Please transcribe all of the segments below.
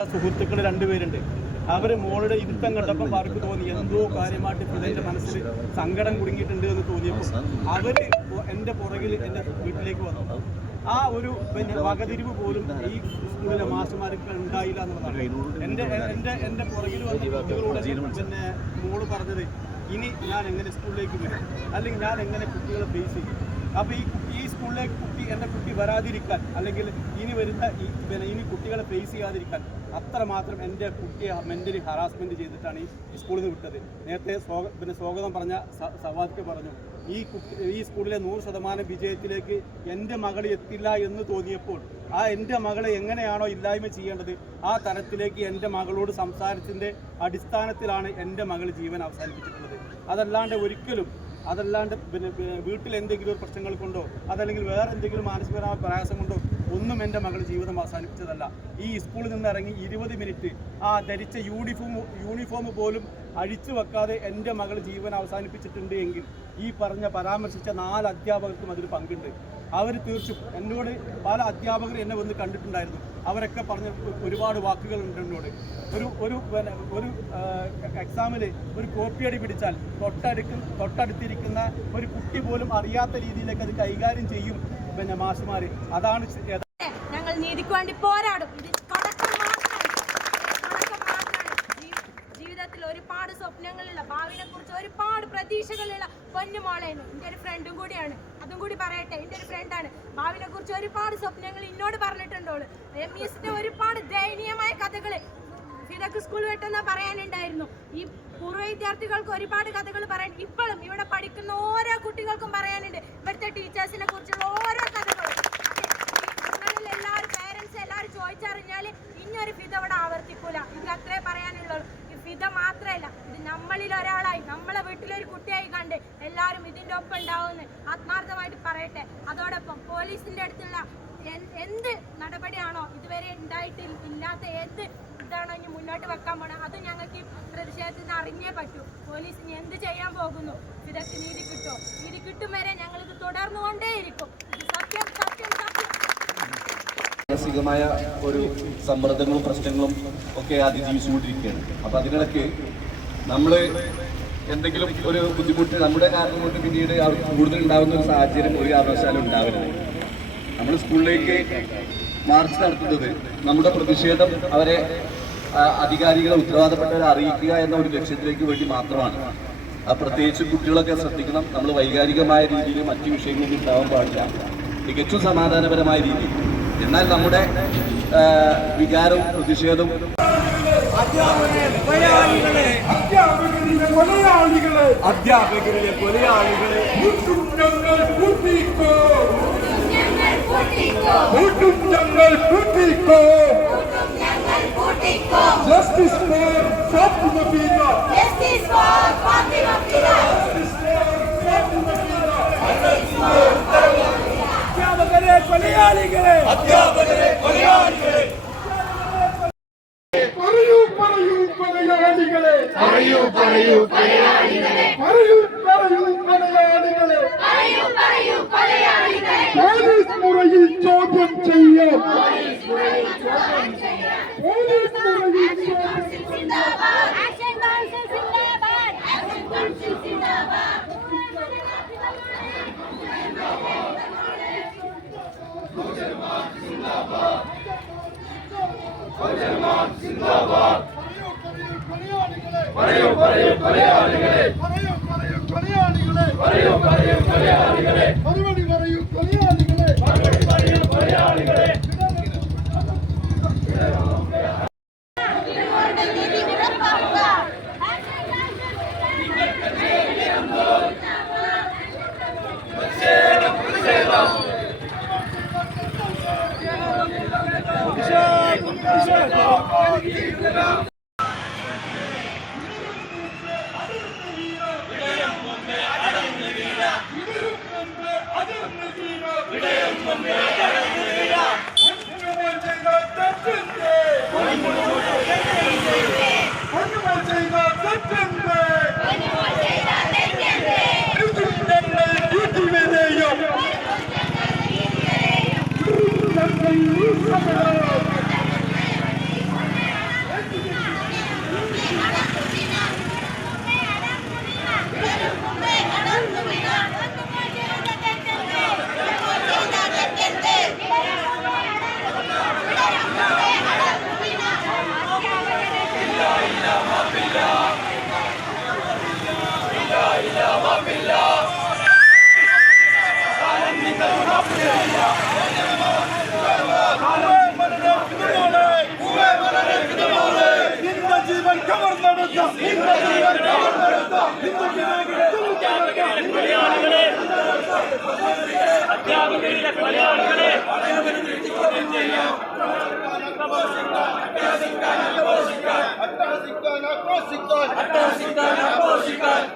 സുഹൃത്തുക്കൾ രണ്ടുപേരുണ്ട്. അവർ മോളുടെ ഇരുത്തം കണ്ടപ്പോൾ അവർക്ക് തോന്നി എന്തോ കാര്യമായിട്ട് ഇവരുടെ മനസ്സിൽ സങ്കടം കുടുങ്ങിയിട്ടുണ്ട് എന്ന് തോന്നിയപ്പോൾ അവർ എന്റെ പുറകിൽ എന്റെ വീട്ടിലേക്ക് വന്നു. ആ ഒരു പിന്നെ വകതിരിവ് പോലും ഈ സ്കൂളിലെ മാസ്റ്റർമാർക്ക് ഉണ്ടായില്ല എന്നുള്ളതാണ്. എന്റെ എന്റെ എന്റെ പുറകിൽ വന്ന കുട്ടികളോട് പിന്നെ മോൾ പറഞ്ഞത് ഇനി ഞാൻ എങ്ങനെ സ്കൂളിലേക്ക് വരും? അല്ലെങ്കിൽ ഞാൻ എങ്ങനെ കുട്ടികളെ ഫേസ് ചെയ്യും? അപ്പോൾ ഈ ഈ സ്കൂളിലേക്ക് കുട്ടി എന്റെ കുട്ടി വരാതിരിക്കാൻ അല്ലെങ്കിൽ ഇനി വരുന്ന ഈ പിന്നെ ഇനി കുട്ടികളെ ഫേസ് ചെയ്യാതിരിക്കാൻ അത്രമാത്രം എന്റെ കുട്ടിയെ മെന്റലി ഹറാസ്മെന്റ് ചെയ്തിട്ടാണ് ഈ സ്കൂളിൽ നിന്ന് വിട്ടത്. നേരത്തെ സ്വാഗ പിന്നെ സ്വാഗതം പറഞ്ഞ സവാദ്ക്ക് പറഞ്ഞു ഈ ഈ സ്കൂളിലെ നൂറ് ശതമാനം വിജയത്തിലേക്ക് എന്റെ മകൾ എത്തില്ല എന്ന് തോന്നിയപ്പോൾ ആ എന്റെ മകളെ എങ്ങനെയാണോ ഇല്ലായ്മ ചെയ്യേണ്ടത് ആ തരത്തിലേക്ക് എന്റെ മകളോട് സംസാരത്തിന്റെ അടിസ്ഥാനത്തിലാണ് എന്റെ മകൾ ജീവൻ അവസാനിപ്പിച്ചിട്ടുള്ളത്. അതല്ലാണ്ട് ഒരിക്കലും അതല്ലാണ്ട് പിന്നെ വീട്ടിൽ എന്തെങ്കിലും ഒരു പ്രശ്നങ്ങൾ കൊണ്ടോ അതല്ലെങ്കിൽ വേറെ എന്തെങ്കിലും മാനസികപരമായ പ്രയാസം കൊണ്ടോ ഒന്നും എന്റെ മകൾ ജീവിതം അവസാനിപ്പിച്ചതല്ല. ഈ സ്കൂളിൽ നിന്ന് ഇറങ്ങി ഇരുപത് മിനിറ്റ് ആ ധരിച്ച യൂണിഫോം യൂണിഫോം പോലും അഴിച്ചു വെക്കാതെ എന്റെ മകൾ ജീവൻ അവസാനിപ്പിച്ചിട്ടുണ്ട് എങ്കിൽ ഈ പറഞ്ഞ പരാമർശിച്ച നാല് അധ്യാപകർക്കും അതിൽ പങ്കുണ്ട്. അവർ തീർച്ചും എന്നോട് പല അധ്യാപകർ എന്നെ വന്ന് കണ്ടിട്ടുണ്ടായിരുന്നു. അവരൊക്കെ പറഞ്ഞ ഒരുപാട് വാക്കുകൾ ഉണ്ട് എന്നോട്. ഒരു ഒരു ഒരു എക്സാമിൽ ഒരു കോപ്പിയടി പിടിച്ചാൽ തൊട്ടടുക്കും തൊട്ടടുത്തിരിക്കുന്ന ഒരു കുട്ടി പോലും അറിയാത്ത രീതിയിലേക്ക് അത് കൈകാര്യം ചെയ്യും. പിന്നെ മാറി അതാണ് ഞങ്ങൾ നീതിക്ക് വേണ്ടി പോരാടും. ജീവിതത്തിൽ ഒരുപാട് സ്വപ്നങ്ങളുള്ള ഭാവിനെ കുറിച്ച് ഒരുപാട് പ്രതീക്ഷകളുള്ള പൊന്നുമോളായിരുന്നു എന്റെ ഒരു ഫ്രണ്ടും കൂടിയാണ്. അതും കൂടി പറയട്ടെ എന്റെ ഒരു ഫ്രണ്ടാണ് ഭാവിനെ കുറിച്ച് ഒരുപാട് സ്വപ്നങ്ങൾ എന്നോട് പറഞ്ഞിട്ടുണ്ടോൾ എം ഇസിന്റെ ഒരുപാട് ദയനീയമായ കഥകൾ ഇതൊക്കെ സ്കൂൾ വിട്ടെന്ന് പറയാനുണ്ടായിരുന്നു. ഈ പൂർവ വിദ്യാർത്ഥികൾക്ക് ഒരുപാട് കഥകൾ പറയാൻ ഇപ്പോഴും ഇവിടെ പഠിക്കുന്ന ഓരോ കുട്ടികൾക്കും പറയാനുണ്ട്. ഇവിടുത്തെ ടീച്ചേഴ്സിനെ കുറിച്ചുള്ള ഓരോ കഥകളും നിങ്ങളിൽ എല്ലാവരും പേരൻസ് എല്ലാവരും ചോദിച്ചറിഞ്ഞാൽ ഇന്നൊരു ഫിത ഇവിടെ ആവർത്തിക്കൂല. എനിക്ക് അത്രേ പറയാനുള്ളൂ. ഈ ഫിത മാത്രമല്ല ഇത് നമ്മളിൽ ഒരാളായി നമ്മളെ വീട്ടിലൊരു കുട്ടിയായി കണ്ട് എല്ലാവരും ഇതിന്റെ ഒപ്പം ഉണ്ടാവുമെന്ന് ആത്മാർത്ഥമായിട്ട് പറയട്ടെ. അതോടൊപ്പം പോലീസിന്റെ അടുത്തുള്ള എന്ത് നടപടിയാണോ ഇതുവരെ ഉണ്ടായിട്ട് ഇല്ലാത്ത എന്ത് ഇതാണോ ഇനി മുന്നോട്ട് വെക്കാൻ പോണത് അത് ഞങ്ങൾക്ക് ഈ പ്രതിഷേധത്തിൽ നിന്ന് അറിഞ്ഞേ പറ്റൂ. പോലീസ് ഇനി എന്ത് ചെയ്യാൻ പോകുന്നു? ഇതൊക്കെ നീതി കിട്ടോ? നീതി കിട്ടും വരെ ഞങ്ങൾ ഇത് തുടർന്നുകൊണ്ടേയിരിക്കും. ഇത് സത്യം സത്യം മാനസികമായ ഒരു സമ്മർദ്ദങ്ങളും പ്രശ്നങ്ങളും ഒക്കെ അതിജീവിച്ചുകൊണ്ടിരിക്കുകയാണ്. അപ്പൊ അതിനിടയ്ക്ക് നമ്മൾ എന്തെങ്കിലും ഒരു ബുദ്ധിമുട്ട് നമ്മുടെ കാരണം കൊണ്ട് പിന്നീട് അവർക്ക് കൂടുതൽ ഉണ്ടാകുന്ന ഒരു സാഹചര്യം ഒരു കാരണവശാലും ഉണ്ടാവരുത്. നമ്മൾ സ്കൂളിലേക്ക് മാർച്ച് നടത്തുന്നത് നമ്മുടെ പ്രതിഷേധം അവരെ അധികാരികളെ ഉത്തരവാദപ്പെട്ടവരെ അറിയിക്കുക എന്ന ഒരു ലക്ഷ്യത്തിലേക്ക് വേണ്ടി മാത്രമാണ്. ആ പ്രത്യേകിച്ച് കുട്ടികളൊക്കെ ശ്രദ്ധിക്കണം. നമ്മൾ വൈകാരികമായ രീതിയിൽ മറ്റു വിഷയങ്ങളിൽ ഉണ്ടാവാൻ പാടില്ല. തികച്ചും സമാധാനപരമായ രീതിയിൽ എന്നാൽ നമ്മുടെ വികാരവും പ്രതിഷേധവും അധ്യാപകരിലെ കൊലയാളികളെ ഞങ്ങൾ കൂട്ടിക്കോ. കൂട്ടും ഞങ്ങൾ കൂട്ടിക്കോ. Justice for Fathima Beena justice for Fathima Beena അധ്യാപകരെ കൊലയാളികളെ അധ്യാപകരെ കൊലയാളികളെ പറയൂ പറയൂ കൊലയാളികളെ പറയൂ പറയൂ കൊലയാളികളെ പറയൂ പറയൂ കൊലയാളികളെ പോലീസ് മുറയിൽ ചോദ്യം ചെയ്യും പോലീസ് മുറയിൽ ചോദ്യം ചെയ്യും ആക്ഷൻ കൗൺസിൽ സിന്ദാബാദ് ആക്ഷൻ കൗൺസിൽ സിന്ദാബാദ് പറയൂ പറയൂ കൊലയാളികളെ പറയൂ പറയൂ കൊലയാളികളെ പറയൂ പറയൂ കൊലയാളികളെ മറുപടി പറയൂ കൊലയാളികളെ മറുപടി പറയൂ കൊലയാളികളെ പൊന്നുമോൻ ചെയ്ത തെറ്റെന്തേ പൊന്നുമോൻ ചെയ്ത തെറ്റെന്തേ ഇതും ഞങ്ങൾ വീട്ടിലെയും ഞങ്ങൾ ഈ സമരം നിന്റെ ജീവൻ കവർന്നെടുത്ത നിന്റെ ജീവൻ കവർന്നെടുത്ത നിന്റെ ജീവൻ അട്ടഹസിക്കാൻ ആക്രോശിക്കാൻ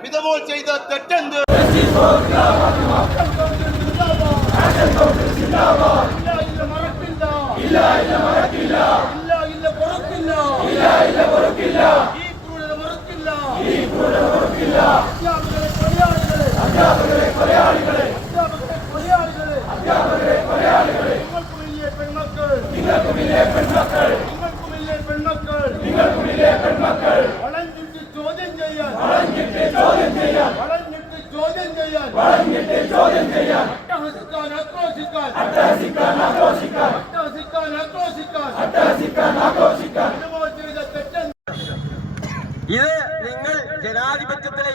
വിധവോൾ ചെയ്ത തെറ്റെന്ത് ഇല്ല ഇല്ല മറക്കില്ല. ഇല്ല ഇല്ല പൊറുക്കില്ല. ഇല്ല ഇല്ല പൊറുക്കില്ല ഈ ക്രൂരത മറക്കില്ല ഈ ക്രൂരത മറക്കില്ല അധ്യാപകരെ കൊലയാളികളെ അധ്യാപകരെ കൊലയാളികളെ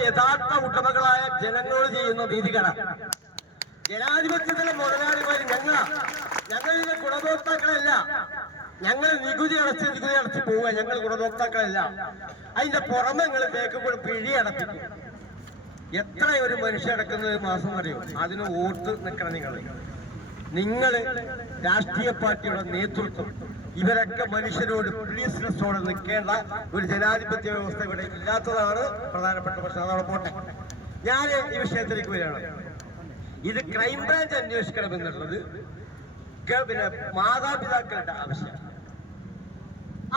യഥാർത്ഥ ഉടമകളായ ജനങ്ങളോട് ചെയ്യുന്ന നീതികട ജനാധിപത്യത്തിലെ മുതലാളിമാർ ഞങ്ങൾ ഞങ്ങളിലെ ഗുണഭോക്താക്കളല്ല. ഞങ്ങൾ നികുതി അടച്ച് നികുതി അടച്ച് പോവുക. ഞങ്ങൾ ഗുണഭോക്താക്കളല്ല. അതിന്റെ പുറമെ ബേക്ക് കൂടെ പിഴി അടപ്പിക്കും. എത്ര ഒരു മനുഷ്യ അടക്കുന്ന ഒരു മാസം അറിയോ? അതിന് ഓർത്ത് നിൽക്കണം നിങ്ങൾ. നിങ്ങൾ രാഷ്ട്രീയ പാർട്ടിയുടെ നേതൃത്വം. ഇവരൊക്കെ മനുഷ്യരോട് പ്രീസ്നെസ്സോടെ നിൽക്കേണ്ട ഒരു ജനാധിപത്യ വ്യവസ്ഥ ഇവിടെ ഇല്ലാത്തതാണ് പ്രധാനപ്പെട്ട പ്രശ്നം. അതവിടെ പോട്ടെ. ഞാൻ ഈ വിഷയത്തിലേക്ക് വരികയാണ്. ഇത് ക്രൈംബ്രാഞ്ച് അന്വേഷിക്കണം എന്നുള്ളത് പിന്നെ മാതാപിതാക്കളുടെ ആവശ്യം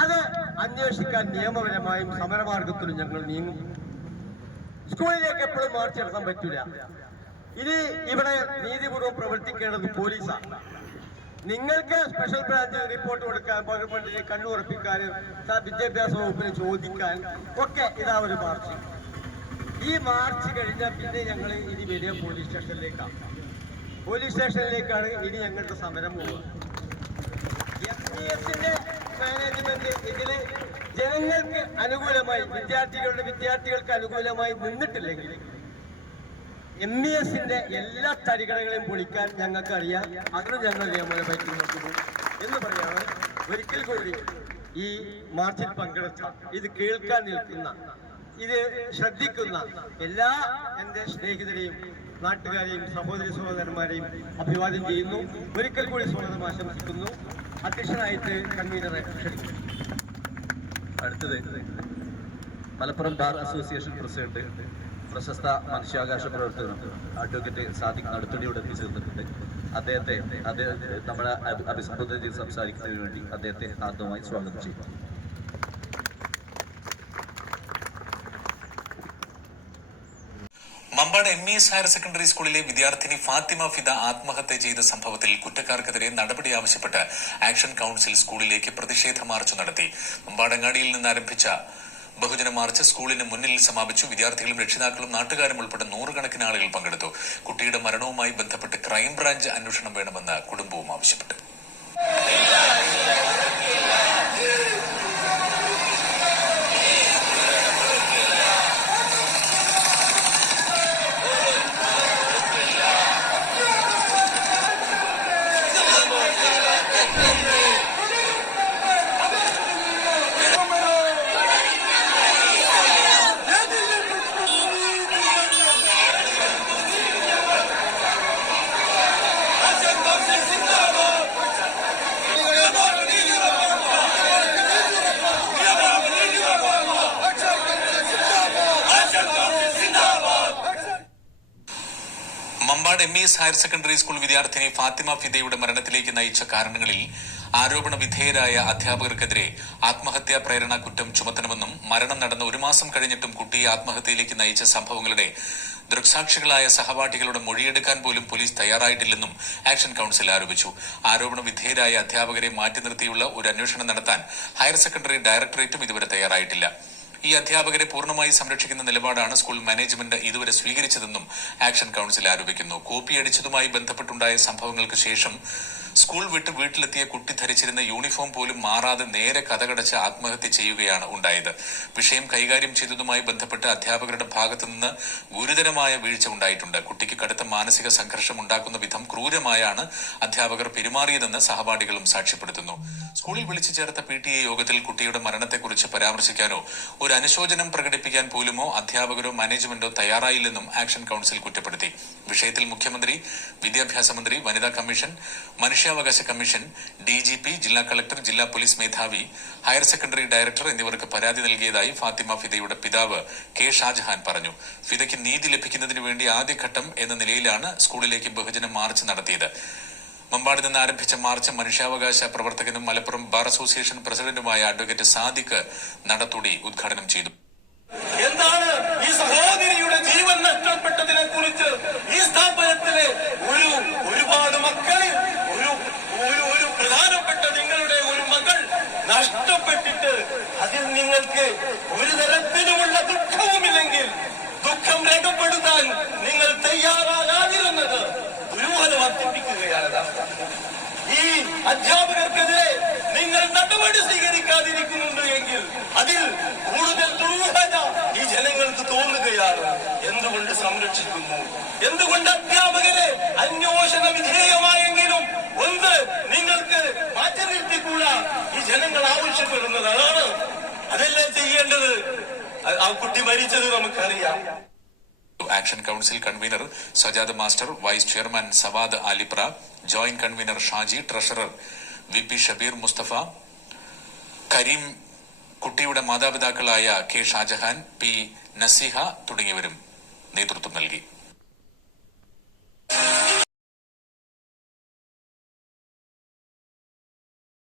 അത് അന്വേഷിക്കാൻ നിയമപരമായും സമരമാർഗത്തിലും ഞങ്ങൾ നീങ്ങും. സ്കൂളിലേക്ക് എപ്പോഴും മാർച്ച് നടത്താൻ പറ്റൂല. ഇനി ഇവിടെ നീതിപൂർവം പ്രവർത്തിക്കേണ്ടത് പോലീസാണ്. നിങ്ങൾക്ക് സ്പെഷ്യൽ ബ്രാഞ്ച് റിപ്പോർട്ട് കൊടുക്കാൻ ഗവൺമെന്റിനെ കണ്ണുറപ്പിക്കാനും സ- വിദ്യാഭ്യാസ വകുപ്പിനെ ചോദിക്കാൻ ഒക്കെ ഇതാ ഒരു മാർച്ച്. ഈ മാർച്ച് കഴിഞ്ഞാൽ പിന്നെ ഞങ്ങൾ ഇനി വലിയ പോലീസ് സ്റ്റേഷനിലേക്കാണ് പോലീസ് സ്റ്റേഷനിലേക്കാണ് ഇനി ഞങ്ങളുടെ സമരം പോവുക. എം മാനേജ്മെന്റ് ഇതിൽ ജനങ്ങൾക്ക് അനുകൂലമായി വിദ്യാർത്ഥികളുടെ വിദ്യാർത്ഥികൾക്ക് അനുകൂലമായി നിന്നിട്ടില്ലെങ്കിൽ എം ഇ എസിന്റെ എല്ലാ തരികടകളെയും പൊളിക്കാൻ ഞങ്ങൾക്ക് അറിയാം അതിന് ഞങ്ങൾ നിയമപരമായി നോക്കുന്നു. എന്ന് പറയാണ് ഒരിക്കൽ കൂടി ഈ മാർച്ചിൽ പങ്കെടുത്ത ഇത് കേൾക്കാൻ നിൽക്കുന്ന ഇത് ശ്രദ്ധിക്കുന്ന എല്ലാ എന്റെ സ്നേഹിതരെയും നാട്ടുകാരെയും സഹോദരി സഹോദരന്മാരെയും അഭിവാദ്യം ചെയ്യുന്നു. ഒരിക്കൽ കൂടി സ്വാഗതം ആശംസിക്കുന്നു. അധ്യക്ഷനായിട്ട് കൺവീനറെ ക്ഷണിക്കുന്നു. അടുത്തത് മലപ്പുറം ബാർ അസോസിയേഷൻ പ്രസിഡന്റ് പ്രശസ്ത മനുഷ്യാവകാശ പ്രവർത്തകനും അഡ്വക്കേറ്റ് സാദിഖ് നടുത്തടിയോട് എത്തിച്ചേർന്നിട്ടുണ്ട്. അദ്ദേഹത്തെ അദ്ദേഹം നമ്മളെ അഭി- അഭിസംബോധന ചെയ്ത് സംസാരിക്കുന്നതിന് വേണ്ടി അദ്ദേഹത്തെ ആദ്യമായി സ്വാഗതം ചെയ്യുന്നു. Mambad M E S higher secondary സ്കൂളിലെ വിദ്യാർത്ഥിനി ഫാത്തിമ ഫിദ ആത്മഹത്യ ചെയ്ത സംഭവത്തിൽ കുറ്റക്കാർക്കെതിരെ നടപടി ആവശ്യപ്പെട്ട് ആക്ഷൻ കൌൺസിൽ സ്കൂളിലേക്ക് പ്രതിഷേധ മാർച്ച് നടത്തി. മമ്പാടങ്ങാടിയിൽ നിന്ന് ആരംഭിച്ച ബഹുജന മാർച്ച് സ്കൂളിന് മുന്നിൽ സമാപിച്ചു. വിദ്യാർത്ഥികളും രക്ഷിതാക്കളും നാട്ടുകാരും ഉൾപ്പെടെ നൂറുകണക്കിന് ആളുകൾ പങ്കെടുത്തു. കുട്ടിയുടെ മരണവുമായി ബന്ധപ്പെട്ട് ക്രൈംബ്രാഞ്ച് അന്വേഷണം വേണമെന്ന് കുടുംബവും ആവശ്യപ്പെട്ടു. Mambad M S higher secondary school വിദ്യാർത്ഥിനി ഫാത്തിമ ഫിദയുടെ മരണത്തിലേക്ക് നയിച്ച കാരണങ്ങളിൽ ആരോപണ വിധേയരായ അധ്യാപകർക്കെതിരെ ആത്മഹത്യാ പ്രേരണ കുറ്റം ചുമത്തണമെന്നും മരണം നടന്ന ഒരു മാസം കഴിഞ്ഞിട്ടും കുട്ടിയെ ആത്മഹത്യയിലേക്ക് നയിച്ച സംഭവങ്ങളുടെ ദൃക്സാക്ഷികളായ സഹപാഠികളുടെ മൊഴിയെടുക്കാൻ പോലും പോലീസ് തയ്യാറായിട്ടില്ലെന്നും ആക്ഷൻ കൌൺസിൽ ആരോപിച്ചു. ആരോപണ വിധേയരായ അധ്യാപകരെ മാറ്റി നിർത്തിയുള്ള ഒരു അന്വേഷണം നടത്താൻ ഹയർ സെക്കൻഡറി ഡയറക്ടറേറ്റും ഇതുവരെ തയ്യാറായിട്ടില്ല. ഈ അധ്യാപകരെ പൂർണമായി സംരക്ഷിക്കുന്ന നിലപാടാണ് സ്കൂൾ മാനേജ്മെന്റ് ഇതുവരെ സ്വീകരിച്ചതെന്നും ആക്ഷൻ കൌൺസിൽ ആരോപിക്കുന്നു. കോപ്പിയടിച്ചതുമായി ബന്ധപ്പെട്ടുണ്ടായ സംഭവങ്ങൾക്ക് ശേഷം സ്കൂൾ വിട്ട് വീട്ടിലെത്തിയ കുട്ടി ധരിച്ചിരുന്ന യൂണിഫോം പോലും മാറാതെ നേരെ കഥകടച്ച് ആത്മഹത്യ ചെയ്യുകയാണ് ഉണ്ടായത്. വിഷയം കൈകാര്യം ചെയ്തതുമായി ബന്ധപ്പെട്ട് അധ്യാപകരുടെ ഭാഗത്തുനിന്ന് ഗുരുതരമായ വീഴ്ച ഉണ്ടായിട്ടുണ്ട്. കുട്ടിക്ക് കടുത്ത മാനസിക സംഘർഷം ഉണ്ടാക്കുന്ന വിധം ക്രൂരമായാണ് അധ്യാപകർ പെരുമാറിയതെന്ന് സഹപാഠികളും സാക്ഷ്യപ്പെടുത്തുന്നു. സ്കൂളിൽ വിളിച്ചു ചേർത്ത പി ടി എ യോഗത്തിൽ കുട്ടിയുടെ മരണത്തെക്കുറിച്ച് പരാമർശിക്കാനോ ഒരു അനുശോചനം പ്രകടിപ്പിക്കാൻ പോലുമോ അധ്യാപകരോ മാനേജ്മെന്റോ തയ്യാറായില്ലെന്നും ആക്ഷൻ കൌൺസിൽ കുറ്റപ്പെടുത്തി. വിഷയത്തിൽ മുഖ്യമന്ത്രി വിദ്യാഭ്യാസ മന്ത്രി വനിതാ കമ്മീഷൻ മനുഷ്യാവകാശ കമ്മീഷൻ ഡി ജില്ലാ കളക്ടർ ജില്ലാ പോലീസ് മേധാവി ഹയർ സെക്കൻഡറി ഡയറക്ടർ എന്നിവർക്ക് പരാതി നൽകിയതായി ഫാത്തിമ ഫിദയുടെ പിതാവ് കെ ഷാജഹാൻ പറഞ്ഞു. ഫിദയ്ക്ക് നീതി ലഭിക്കുന്നതിന് വേണ്ടി ആദ്യഘട്ടം എന്ന നിലയിലാണ് സ്കൂളിലേക്ക് ബഹുജന മാർച്ച് നടത്തിയത്. മമ്പാട് നിന്ന് ആരംഭിച്ച മാർച്ച് മനുഷ്യാവകാശ പ്രവർത്തകനും മലപ്പുറം ബാർ അസോസിയേഷൻ പ്രസിഡന്റുമായ അഡ്വക്കേറ്റ് സാദിഖ് നടത്തുടി ഉദ്ഘാടനം ചെയ്തു. എന്താണ് ഈ ജീവൻ നഷ്ടപ്പെട്ടതിനെ കുറിച്ച് ഈ സ്ഥാപനത്തിലെ ഒരു ഒരുപാട് മക്കളിൽ ഒരു ഒരു ഒരു പ്രധാനപ്പെട്ട നിങ്ങളുടെ ഒരു മകൾ നഷ്ടപ്പെട്ടിട്ട് അതിൽ നിങ്ങൾക്ക് ഒരു തരത്തിലുമുള്ള ദുഃഖവുമില്ലെങ്കിൽ ദുഃഖം രേഖപ്പെടുത്താൻ നിങ്ങൾ തയ്യാറാകാതിരുന്നത് ദുരൂഹത വർദ്ധിപ്പിക്കുകയാണ് യഥാർത്ഥത്തിൽ. ഈ അധ്യാപകർക്കെതിരെ നിങ്ങൾ നടപടി സ്വീകരിക്കാതിരിക്കുന്നുണ്ട് എങ്കിൽ അതിൽ കൂടുതൽ ദുരൂഹത ഈ ജനങ്ങൾക്ക് തോന്നുകയാണ്. എന്തുകൊണ്ട് സംരക്ഷിക്കുന്നു? എന്തുകൊണ്ട് അധ്യാപകരെ അന്വേഷണ വിധേയമായെങ്കിലും ഒന്ന് നിങ്ങൾക്ക് മാറ്റി നിർത്തിക്കൂടാ? ഈ ജനങ്ങൾ ആവശ്യപ്പെടുന്നത് അതാണ്. അതല്ലേ ചെയ്യേണ്ടത്? ആ കുട്ടി മരിച്ചത് നമുക്കറിയാം. Action council convener Sajad master vice chairman Sawad Alipra joint convener Shaji treasurer V P Shabeer Mustafa Kareem കുട്ടിയുടെ മാതാപിതാക്കളായ കെ ഷാജഹാൻ പി നസീഹ തുടങ്ങിയവരും നേതൃത്വം നൽകി.